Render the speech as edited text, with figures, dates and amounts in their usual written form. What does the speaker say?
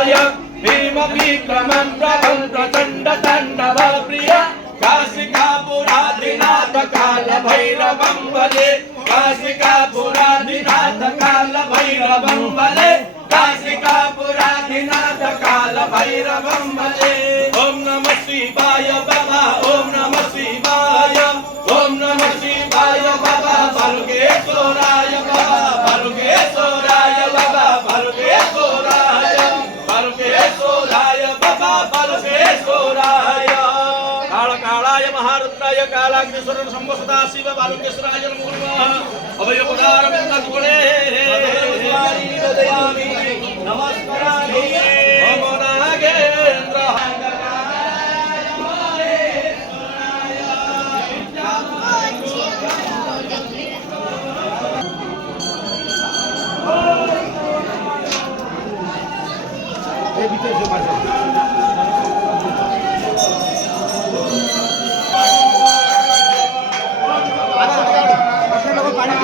तनय भीम विक्रमं प्रभं प्रचंड तांडव प्रिय काशिकापुराधिनाथ काल भैरवं भजे काशिकापुराधिनाथ काल भैरवं भजे काशिकापुराधिनाथ काल भैरवं भजे ओम नमः शिवाय बाबा ओम नमः शिवाय ओम नमः शिवाय बाबा बालुकेश्वराय बाबा बालुकेश्वराय बाबा बालुकेश्वराय बालुकेश्वराय बाबा बालुकेश्वराय काल कालाय महारुद्राय कालाग्निस्वरण शंभो सदाशिव बालुकेश्वराय नमो नमः अभय पदार बिंदुगुणे दयामि नमस्कारामि नमो नागेंद्र पानी